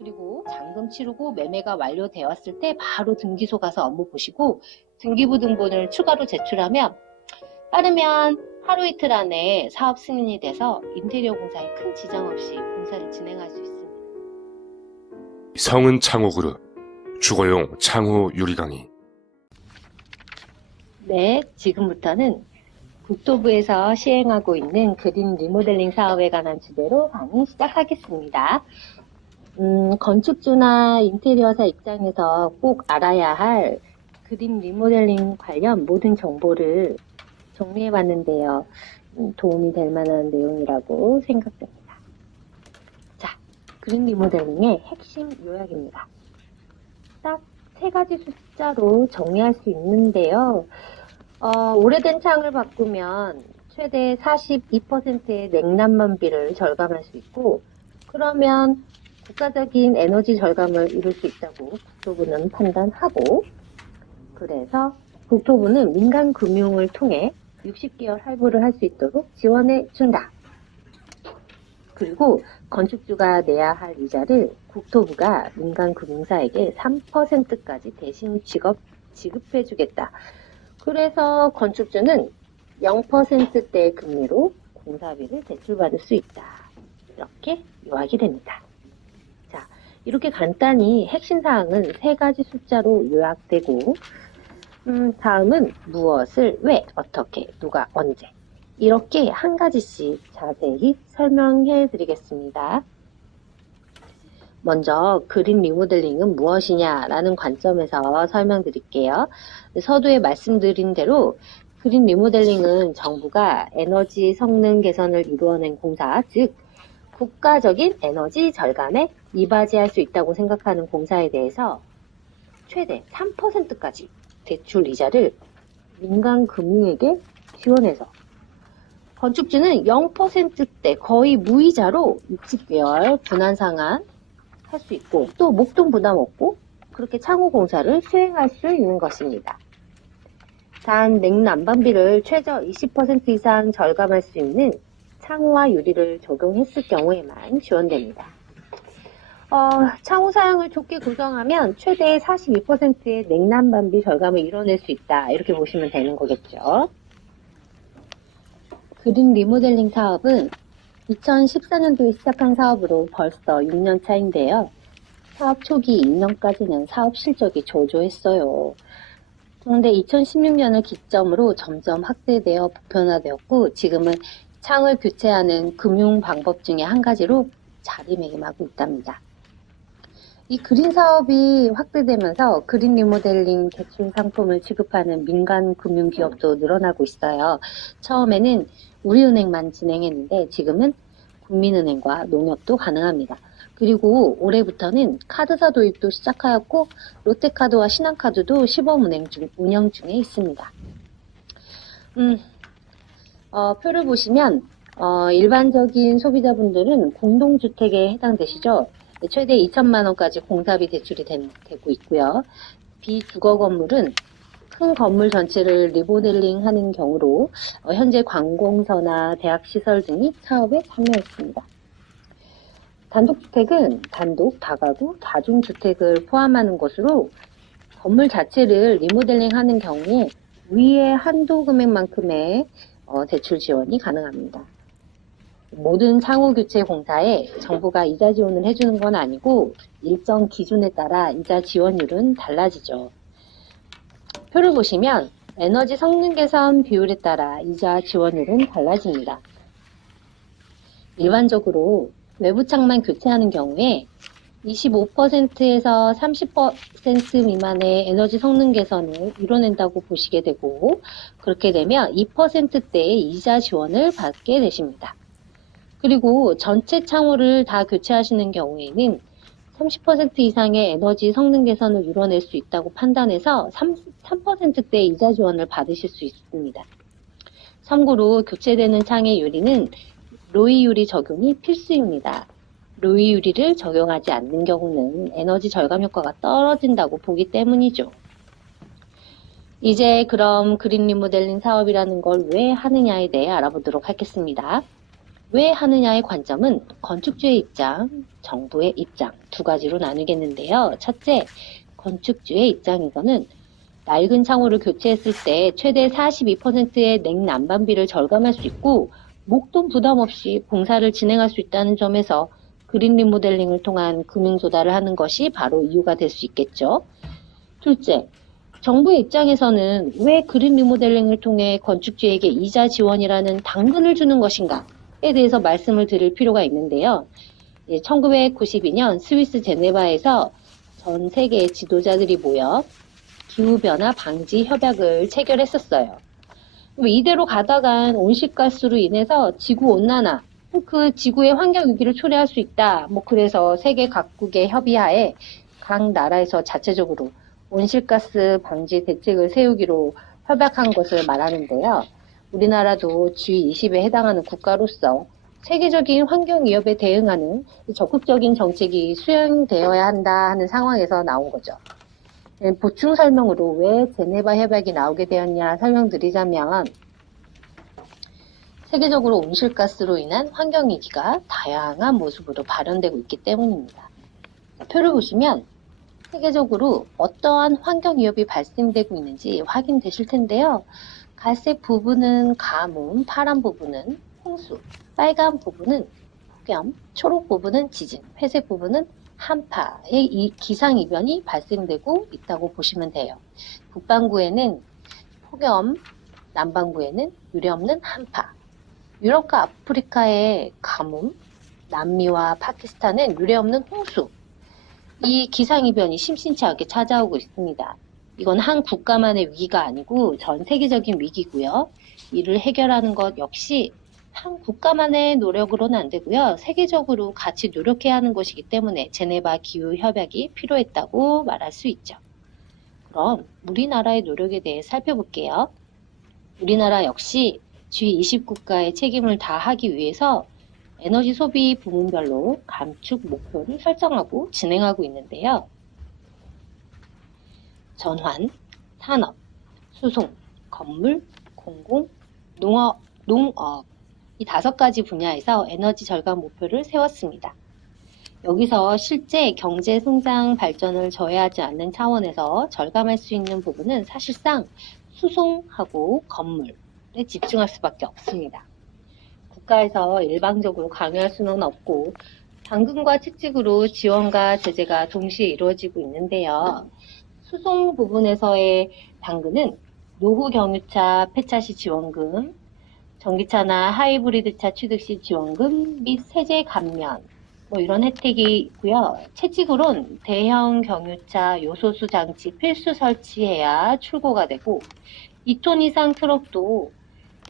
그리고 잔금 치르고 매매가 완료되었을 때 바로 등기소 가서 업무 보시고 등기부 등본을 추가로 제출하면 빠르면 하루 이틀 안에 사업 승인이 돼서 인테리어 공사에 큰 지장 없이 공사를 진행할 수 있습니다. 성은 창호그룹 주거용 창호 유리강의. 네, 지금부터는 국토부에서 시행하고 있는 그린 리모델링 사업에 관한 주제로 강의 시작하겠습니다. 건축주나 인테리어사 입장에서 꼭 알아야 할 그린 리모델링 관련 모든 정보를 정리해 봤는데요. 도움이 될 만한 내용이라고 생각됩니다. 자, 그린 리모델링의 핵심 요약입니다. 딱 3가지 숫자로 정리할 수 있는데요. 오래된 창을 바꾸면 최대 42%의 냉난방비를 절감할 수 있고, 그러면 국가적인 에너지 절감을 이룰 수 있다고 국토부는 판단하고, 그래서 국토부는 민간 금융을 통해 60개월 할부를 할 수 있도록 지원해 준다. 그리고 건축주가 내야 할 이자를 국토부가 민간 금융사에게 3%까지 대신 지급해 주겠다. 그래서 건축주는 0%대 금리로 공사비를 대출받을 수 있다. 이렇게 요약이 됩니다. 자, 이렇게 간단히 핵심 사항은 3가지 숫자로 요약되고, 다음은 무엇을, 왜, 어떻게, 누가, 언제 이렇게 한 가지씩 자세히 설명해 드리겠습니다. 먼저 그린 리모델링은 무엇이냐라는 관점에서 설명드릴게요. 서두에 말씀드린 대로 그린 리모델링은 정부가 에너지 성능 개선을 이루어낸 공사, 즉 국가적인 에너지 절감에 이바지할 수 있다고 생각하는 공사에 대해서 최대 3%까지 대출 이자를 민간 금융에게 지원해서 건축주는 0%대 거의 무이자로 60개월 분할 상환 할 수 있고, 또 목돈 부담 없고 그렇게 창호 공사를 수행할 수 있는 것입니다. 단 냉난방비를 최저 20% 이상 절감할 수 있는 창호와 유리를 적용했을 경우에만 지원됩니다. 창호 사양을 좋게 구성하면 최대 42%의 냉난방비 절감을 이뤄낼 수 있다. 이렇게 보시면 되는 거겠죠. 그린 리모델링 사업은 2014년도에 시작한 사업으로 벌써 6년 차인데요. 사업 초기 2년까지는 사업 실적이 저조했어요. 그런데 2016년을 기점으로 점점 확대되어 보편화되었고, 지금은 창을 교체하는 금융 방법 중에 한 가지로 자리매김하고 있답니다. 이 그린 사업이 확대되면서 그린 리모델링 대출 상품을 취급하는 민간 금융기업도 늘어나고 있어요. 처음에는 우리은행만 진행했는데 지금은 국민은행과 농협도 가능합니다. 그리고 올해부터는 카드사 도입도 시작하였고, 롯데카드와 신한카드도 시범 운영 중에 있습니다. 표를 보시면 일반적인 소비자분들은 공동주택에 해당되시죠. 최대 2천만 원까지 공사비 대출이 되고 있고요. 비주거 건물은 큰 건물 전체를 리모델링 하는 경우로 현재 관공서나 대학시설 등이 사업에 참여했습니다. 단독주택은 단독, 다가구, 다중주택을 포함하는 것으로 건물 자체를 리모델링 하는 경우에 위의 한도 금액만큼의 대출 지원이 가능합니다. 모든 창호 교체 공사에 정부가 이자 지원을 해주는 건 아니고 일정 기준에 따라 이자 지원율은 달라지죠. 표를 보시면 에너지 성능 개선 비율에 따라 이자 지원율은 달라집니다. 일반적으로 외부 창만 교체하는 경우에 25%에서 30% 미만의 에너지 성능 개선을 이뤄낸다고 보시게 되고, 그렇게 되면 2%대의 이자 지원을 받게 되십니다. 그리고 전체 창호를 다 교체하시는 경우에는 30% 이상의 에너지 성능 개선을 이뤄낼 수 있다고 판단해서 3%대 이자 지원을 받으실 수 있습니다. 참고로 교체되는 창의 유리는 로이 유리 적용이 필수입니다. 로이 유리를 적용하지 않는 경우는 에너지 절감 효과가 떨어진다고 보기 때문이죠. 이제 그럼 그린 리모델링 사업이라는 걸 왜 하느냐에 대해 알아보도록 하겠습니다. 왜 하느냐의 관점은 건축주의 입장, 정부의 입장 두 가지로 나누겠는데요. 첫째, 건축주의 입장에서는 낡은 창호를 교체했을 때 최대 42%의 냉난방비를 절감할 수 있고 목돈 부담 없이 공사를 진행할 수 있다는 점에서 그린 리모델링을 통한 금융 조달을 하는 것이 바로 이유가 될 수 있겠죠. 둘째, 정부의 입장에서는 왜 그린 리모델링을 통해 건축주에게 이자 지원이라는 당근을 주는 것인가에 대해서 말씀을 드릴 필요가 있는데요. 1992년 스위스 제네바에서 전 세계 지도자들이 모여 기후변화 방지 협약을 체결했었어요. 이대로 가다간 온실가스로 인해서 지구온난화, 그 지구의 환경위기를 초래할 수 있다. 그래서 세계 각국의 협의하에 각 나라에서 자체적으로 온실가스 방지 대책을 세우기로 협약한 것을 말하는데요. 우리나라도 G20에 해당하는 국가로서 세계적인 환경 위협에 대응하는 적극적인 정책이 수행되어야 한다 하는 상황에서 나온 거죠. 보충 설명으로 왜 제네바 협약이 나오게 되었냐 설명드리자면 세계적으로 온실가스로 인한 환경위기가 다양한 모습으로 발현되고 있기 때문입니다. 표를 보시면 세계적으로 어떠한 환경위협이 발생되고 있는지 확인되실 텐데요. 갈색 부분은 가뭄, 파란 부분은 홍수, 빨간 부분은 폭염, 초록 부분은 지진, 회색 부분은 한파의 이 기상이변이 발생되고 있다고 보시면 돼요. 북반구에는 폭염, 남반구에는 유례없는 한파, 유럽과 아프리카의 가뭄, 남미와 파키스탄은 유례없는 홍수, 이 기상이변이 심심치 않게 찾아오고 있습니다. 이건 한 국가만의 위기가 아니고 전 세계적인 위기고요. 이를 해결하는 것 역시 한 국가만의 노력으로는 안 되고요. 세계적으로 같이 노력해야 하는 것이기 때문에 제네바 기후협약이 필요했다고 말할 수 있죠. 그럼 우리나라의 노력에 대해 살펴볼게요. 우리나라 역시 G20 국가의 책임을 다하기 위해서 에너지 소비 부문별로 감축 목표를 설정하고 진행하고 있는데요. 전환, 산업, 수송, 건물, 공공, 농업 이 5가지 분야에서 에너지 절감 목표를 세웠습니다. 여기서 실제 경제 성장 발전을 저해하지 않는 차원에서 절감할 수 있는 부분은 사실상 수송하고 건물에 집중할 수밖에 없습니다. 국가에서 일방적으로 강요할 수는 없고 당근과 채찍으로 지원과 제재가 동시에 이루어지고 있는데요. 수송 부분에서의 당근은 노후 경유차 폐차 시 지원금, 전기차나 하이브리드차 취득 시 지원금 및 세제 감면 이런 혜택이 있고요. 채찍으론 대형 경유차 요소수 장치 필수 설치해야 출고가 되고 2톤 이상 트럭도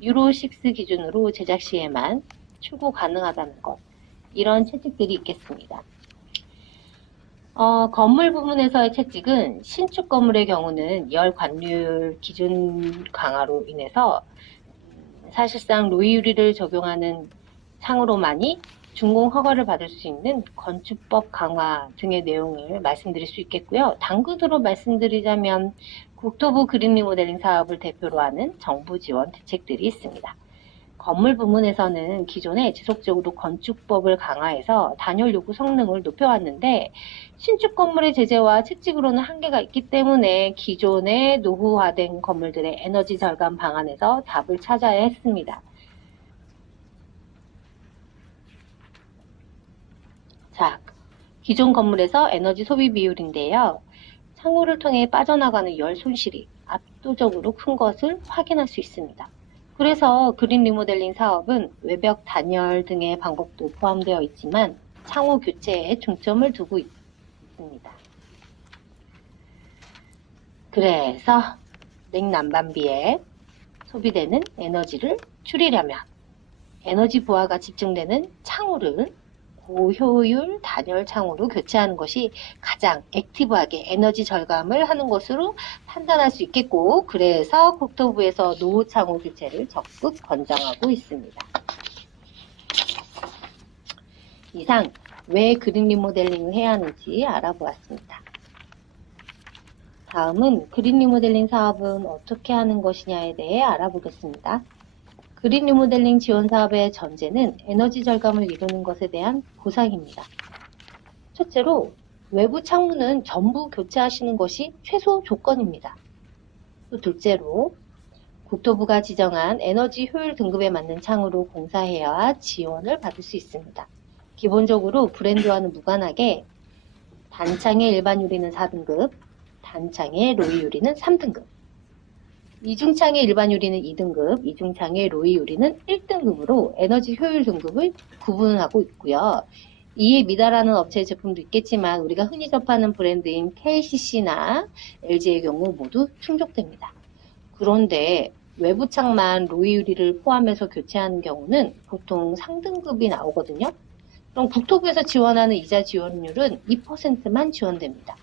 유로6 기준으로 제작 시에만 출고 가능하다는 것, 이런 채찍들이 있겠습니다. 건물 부분에서의 채찍은 신축 건물의 경우는 열 관리율 기준 강화로 인해서 사실상 로이유리를 적용하는 창으로만이 준공 허가를 받을 수 있는 건축법 강화 등의 내용을 말씀드릴 수 있겠고요. 당근으로 말씀드리자면 국토부 그린 리모델링 사업을 대표로 하는 정부 지원 대책들이 있습니다. 건물 부문에서는 기존에 지속적으로 건축법을 강화해서 단열 요구 성능을 높여왔는데 신축 건물의 제재와 채찍으로는 한계가 있기 때문에 기존의 노후화된 건물들의 에너지 절감 방안에서 답을 찾아야 했습니다. 자, 기존 건물에서 에너지 소비 비율인데요. 창호를 통해 빠져나가는 열 손실이 압도적으로 큰 것을 확인할 수 있습니다. 그래서 그린 리모델링 사업은 외벽 단열 등의 방법도 포함되어 있지만 창호 교체에 중점을 두고 있습니다. 그래서 냉난방비에 소비되는 에너지를 줄이려면 에너지 부하가 집중되는 창호를 고효율 단열 창호로 교체하는 것이 가장 액티브하게 에너지 절감을 하는 것으로 판단할 수 있겠고, 그래서 국토부에서 노후 창호 교체를 적극 권장하고 있습니다. 이상 왜 그린 리모델링을 해야 하는지 알아보았습니다. 다음은 그린 리모델링 사업은 어떻게 하는 것이냐에 대해 알아보겠습니다. 그린 리모델링 지원 사업의 전제는 에너지 절감을 이루는 것에 대한 보상입니다. 첫째로 외부 창문은 전부 교체하시는 것이 최소 조건입니다. 또 둘째로 국토부가 지정한 에너지 효율 등급에 맞는 창으로 공사해야 지원을 받을 수 있습니다. 기본적으로 브랜드와는 무관하게 단창의 일반 유리는 4등급, 단창의 로이 유리는 3등급, 이중창의 일반 유리는 2등급, 이중창의 로이 유리는 1등급으로 에너지 효율 등급을 구분하고 있고요. 이에 미달하는 업체의 제품도 있겠지만 우리가 흔히 접하는 브랜드인 KCC나 LG의 경우 모두 충족됩니다. 그런데 외부창만 로이 유리를 포함해서 교체하는 경우는 보통 상등급이 나오거든요. 그럼 국토부에서 지원하는 이자 지원율은 2%만 지원됩니다.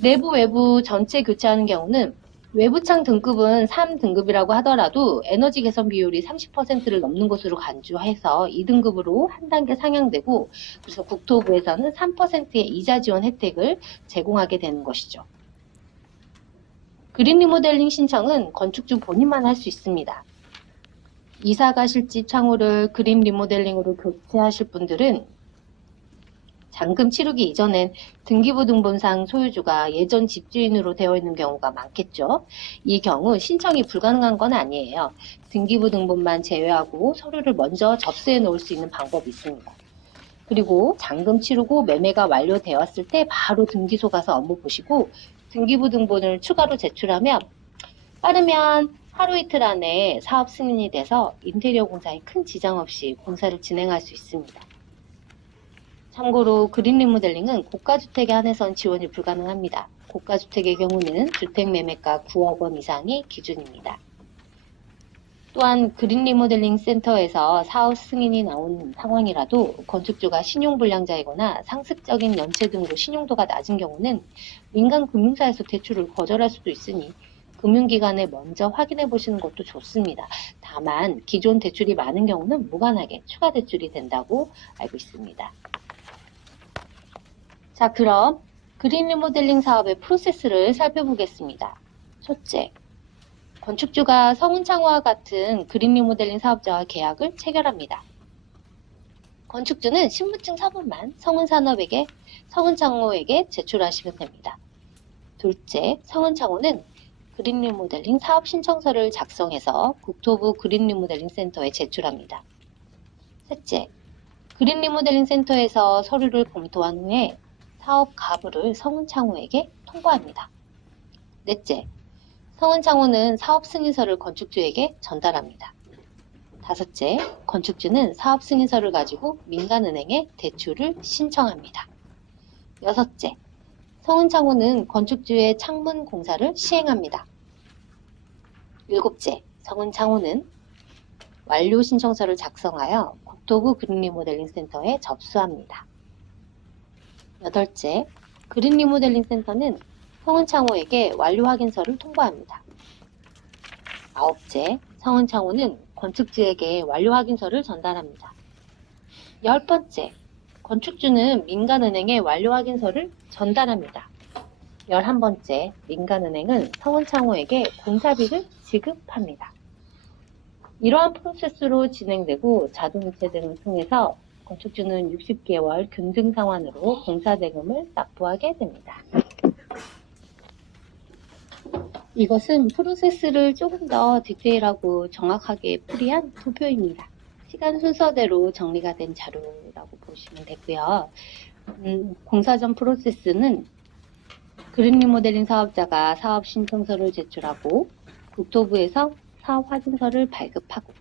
내부 외부 전체 교체하는 경우는 외부창 등급은 3등급이라고 하더라도 에너지 개선 비율이 30%를 넘는 것으로 간주해서 2등급으로 한 단계 상향되고, 그래서 국토부에서는 3%의 이자 지원 혜택을 제공하게 되는 것이죠. 그린 리모델링 신청은 건축주 본인만 할 수 있습니다. 이사 가실 집 창호를 그린 리모델링으로 교체하실 분들은 잔금 치르기 이전엔 등기부등본상 소유주가 예전 집주인으로 되어 있는 경우가 많겠죠. 이 경우 신청이 불가능한 건 아니에요. 등기부등본만 제외하고 서류를 먼저 접수해 놓을 수 있는 방법이 있습니다. 그리고 잔금 치르고 매매가 완료되었을 때 바로 등기소 가서 업무 보시고 등기부등본을 추가로 제출하면 빠르면 하루 이틀 안에 사업 승인이 돼서 인테리어 공사에 큰 지장 없이 공사를 진행할 수 있습니다. 참고로 그린 리모델링은 고가주택에 한해선 지원이 불가능합니다. 고가주택의 경우는 주택 매매가 9억 원 이상이 기준입니다. 또한 그린 리모델링 센터에서 사업 승인이 나온 상황이라도 건축주가 신용불량자이거나 상습적인 연체 등으로 신용도가 낮은 경우는 민간 금융사에서 대출을 거절할 수도 있으니 금융기관에 먼저 확인해 보시는 것도 좋습니다. 다만 기존 대출이 많은 경우는 무관하게 추가 대출이 된다고 알고 있습니다. 자, 그럼 그린 리모델링 사업의 프로세스를 살펴보겠습니다. 첫째, 건축주가 성운창호와 같은 그린 리모델링 사업자와 계약을 체결합니다. 건축주는 신분증 사본만 성운창호에게 제출하시면 됩니다. 둘째, 성운창호는 그린 리모델링 사업 신청서를 작성해서 국토부 그린 리모델링 센터에 제출합니다. 셋째, 그린 리모델링 센터에서 서류를 검토한 후에 사업 가부를 성운창호에게 통보합니다. 넷째, 성운창호는 사업 승인서를 건축주에게 전달합니다. 다섯째, 건축주는 사업 승인서를 가지고 민간은행에 대출을 신청합니다. 여섯째, 성운창호는 건축주의 창문 공사를 시행합니다. 일곱째, 성운창호는 완료 신청서를 작성하여 국토부 그린 리모델링 센터에 접수합니다. 여덟째, 그린 리모델링 센터는 성운창호에게 완료 확인서를 통보합니다. 아홉째, 성운창호는 건축주에게 완료 확인서를 전달합니다. 열 번째, 건축주는 민간은행에 완료 확인서를 전달합니다. 11번째, 민간은행은 성운창호에게 공사비를 지급합니다. 이러한 프로세스로 진행되고 자동이체 등을 통해서 건축주는 60개월 균등 상환으로 공사대금을 납부하게 됩니다. 이것은 프로세스를 조금 더 디테일하고 정확하게 풀이한 도표입니다. 시간 순서대로 정리가 된 자료라고 보시면 되고요. 공사 전 프로세스는 그린 리모델링 사업자가 사업 신청서를 제출하고 국토부에서 사업 확인서를 발급하고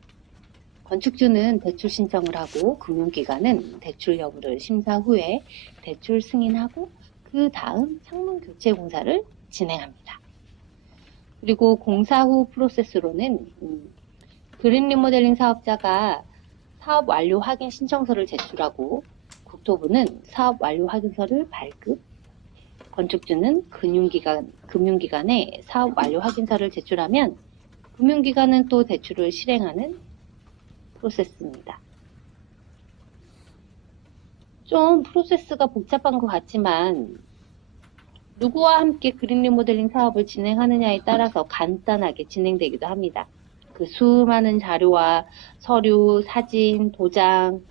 건축주는 대출 신청을 하고 금융기관은 대출 여부를 심사 후에 대출 승인하고 그 다음 창문 교체 공사를 진행합니다. 그리고 공사 후 프로세스로는 그린 리모델링 사업자가 사업 완료 확인 신청서를 제출하고 국토부는 사업 완료 확인서를 발급, 건축주는 금융기관에 사업 완료 확인서를 제출하면 금융기관은 또 대출을 실행하는 프로세스입니다. 좀 프로세스가 복잡한 것 같지만 누구와 함께 그린 리모델링 사업을 진행하느냐에 따라서 간단하게 진행되기도 합니다. 그 수많은 자료와 서류, 사진, 도장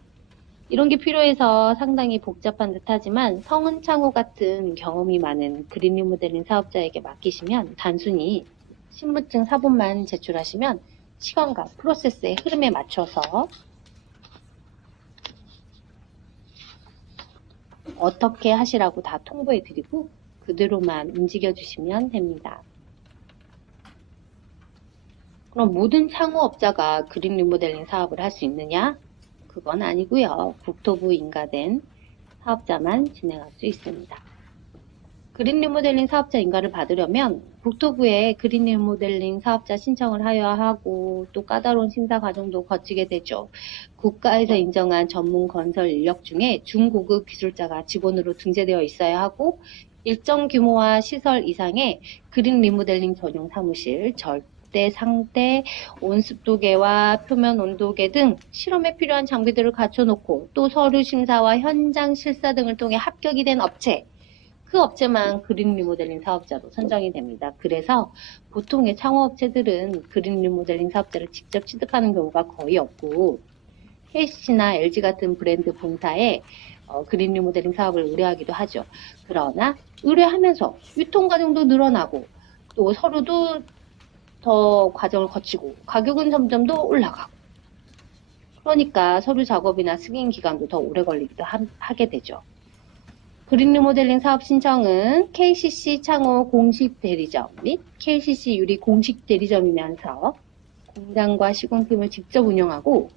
이런 게 필요해서 상당히 복잡한 듯하지만 성은창호 같은 경험이 많은 그린 리모델링 사업자에게 맡기시면 단순히 신분증 사본만 제출하시면 시간과 프로세스의 흐름에 맞춰서 어떻게 하시라고 다 통보해 드리고 그대로만 움직여 주시면 됩니다. 그럼 모든 창호업자가 그린 리모델링 사업을 할 수 있느냐? 그건 아니고요. 국토부 인가된 사업자만 진행할 수 있습니다. 그린 리모델링 사업자 인가를 받으려면 국토부에 그린 리모델링 사업자 신청을 하여야 하고 또 까다로운 심사 과정도 거치게 되죠. 국가에서 인정한 전문 건설 인력 중에 중고급 기술자가 직원으로 등재되어 있어야 하고 일정 규모와 시설 이상의 그린 리모델링 전용 사무실, 절대, 상태, 온습도계와 표면 온도계 등 실험에 필요한 장비들을 갖춰놓고 또 서류 심사와 현장 실사 등을 통해 합격이 된 업체, 그 업체만 그린 리모델링 사업자로 선정이 됩니다. 그래서 보통의 창호업체들은 그린 리모델링 사업자를 직접 취득하는 경우가 거의 없고 KCC나 LG 같은 브랜드 본사에 그린 리모델링 사업을 의뢰하기도 하죠. 그러나 의뢰하면서 유통 과정도 늘어나고 또 서류도 더 과정을 거치고 가격은 점점 더 올라가고 그러니까 서류 작업이나 승인 기간도 더 오래 걸리기도 하게 되죠. 그린 리모델링 사업 신청은 KCC 창호 공식 대리점 및 KCC 유리 공식 대리점이면서 공장과 시공팀을 직접 운영하고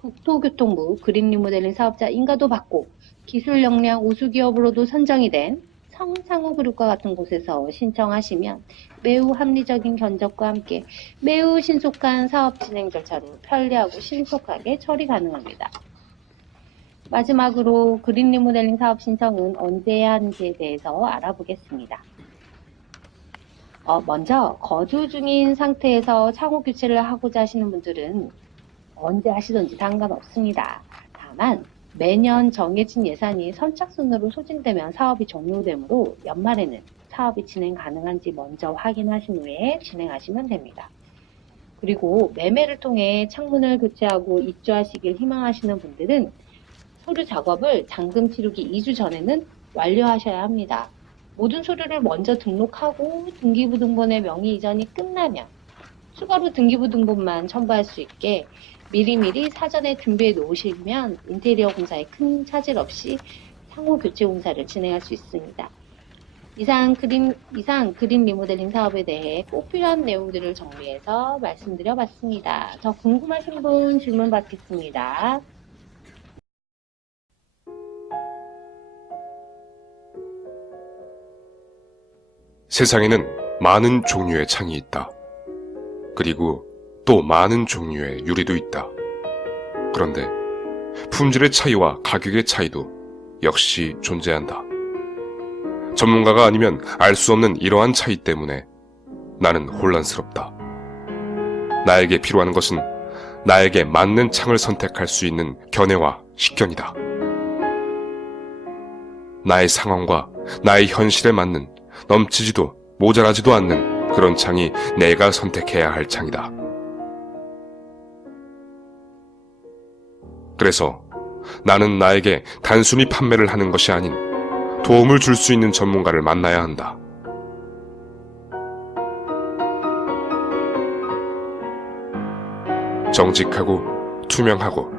국토교통부 그린 리모델링 사업자 인가도 받고 기술 역량 우수기업으로도 선정이 된 성창호그룹과 같은 곳에서 신청하시면 매우 합리적인 견적과 함께 매우 신속한 사업 진행 절차로 편리하고 신속하게 처리 가능합니다. 마지막으로 그린 리모델링 사업 신청은 언제 해야 하는지에 대해서 알아보겠습니다. 먼저 거주 중인 상태에서 창호 교체를 하고자 하시는 분들은 언제 하시든지 상관없습니다. 다만 매년 정해진 예산이 선착순으로 소진되면 사업이 종료되므로 연말에는 사업이 진행 가능한지 먼저 확인하신 후에 진행하시면 됩니다. 그리고 매매를 통해 창문을 교체하고 입주하시길 희망하시는 분들은 서류 작업을 잔금 치르기 2주 전에는 완료하셔야 합니다. 모든 서류를 먼저 등록하고 등기부등본의 명의 이전이 끝나면 추가로 등기부등본만 첨부할 수 있게 미리미리 사전에 준비해 놓으시면 인테리어 공사에 큰 차질 없이 상호 교체 공사를 진행할 수 있습니다. 이상 그린 리모델링 사업에 대해 꼭 필요한 내용들을 정리해서 말씀드려 봤습니다. 더 궁금하신 분 질문 받겠습니다. 세상에는 많은 종류의 창이 있다. 그리고 또 많은 종류의 유리도 있다. 그런데 품질의 차이와 가격의 차이도 역시 존재한다. 전문가가 아니면 알 수 없는 이러한 차이 때문에 나는 혼란스럽다. 나에게 필요한 것은 나에게 맞는 창을 선택할 수 있는 견해와 식견이다. 나의 상황과 나의 현실에 맞는 넘치지도 모자라지도 않는 그런 창이 내가 선택해야 할 창이다. 그래서 나는 나에게 단순히 판매를 하는 것이 아닌 도움을 줄 수 있는 전문가를 만나야 한다. 정직하고 투명하고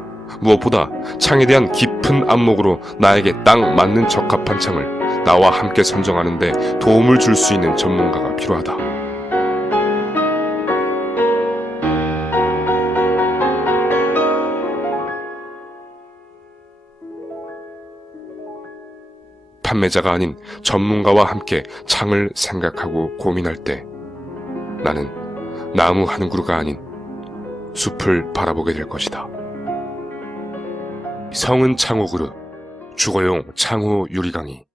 무엇보다 창에 대한 깊은 안목으로 나에게 딱 맞는 적합한 창을 나와 함께 선정하는 데 도움을 줄 수 있는 전문가가 필요하다. 판매자가 아닌 전문가와 함께 창을 생각하고 고민할 때 나는 나무 한 그루가 아닌 숲을 바라보게 될 것이다. 성은 창호 그룹 주거용 창호 유리 강의